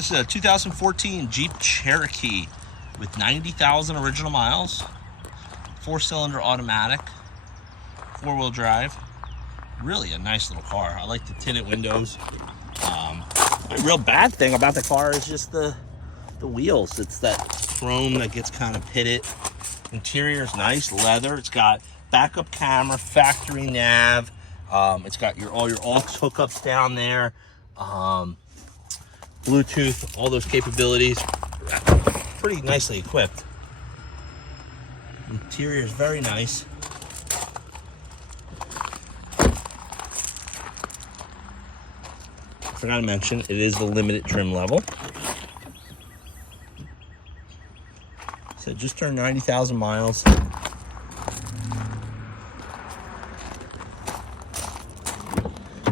This is a 2014 Jeep Cherokee with 90,000 original miles, 4-cylinder automatic, 4-wheel drive. Really a nice little car. I like the tinted windows. The real bad thing about the car is just the wheels. It's that chrome that gets kind of pitted. Interior is nice, leather. It's got backup camera, factory nav. It's got all your aux hookups down there. Bluetooth, all those capabilities. Pretty nicely equipped. Interior is very nice. Forgot to mention, it is the limited trim level. So just turned 90,000 miles.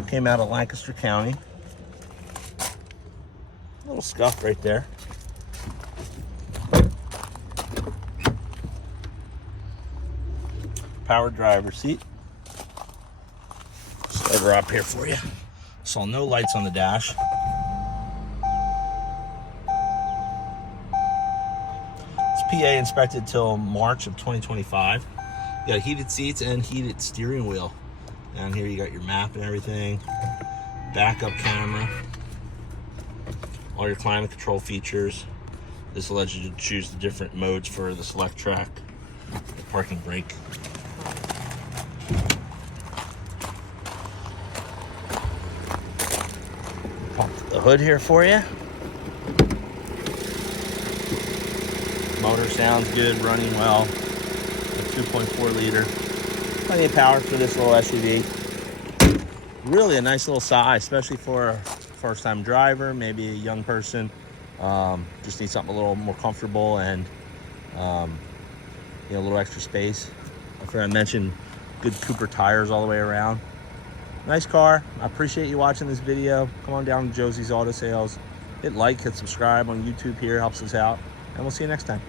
Came out of Lancaster County. A little scuff right there. Power driver seat. Start her up here for you. Saw no lights on the dash. It's PA inspected till March of 2025. You got heated seats and heated steering wheel. Down here you got your map and everything. Backup camera. All your climate control features. This allows you to choose the different modes for the select track. The parking brake. Pop the hood here for you. Motor sounds good, running well. A 2.4 liter. Plenty of power for this little SUV. Really a nice little size, especially for a first-time driver, maybe a young person. Just need something a little more comfortable and a little extra space. I forgot to mention good Cooper tires all the way around. Nice car. I appreciate you watching this video. Come on down to Josie's Auto Sales. Hit like, hit subscribe on YouTube here, helps us out. And we'll see you next time.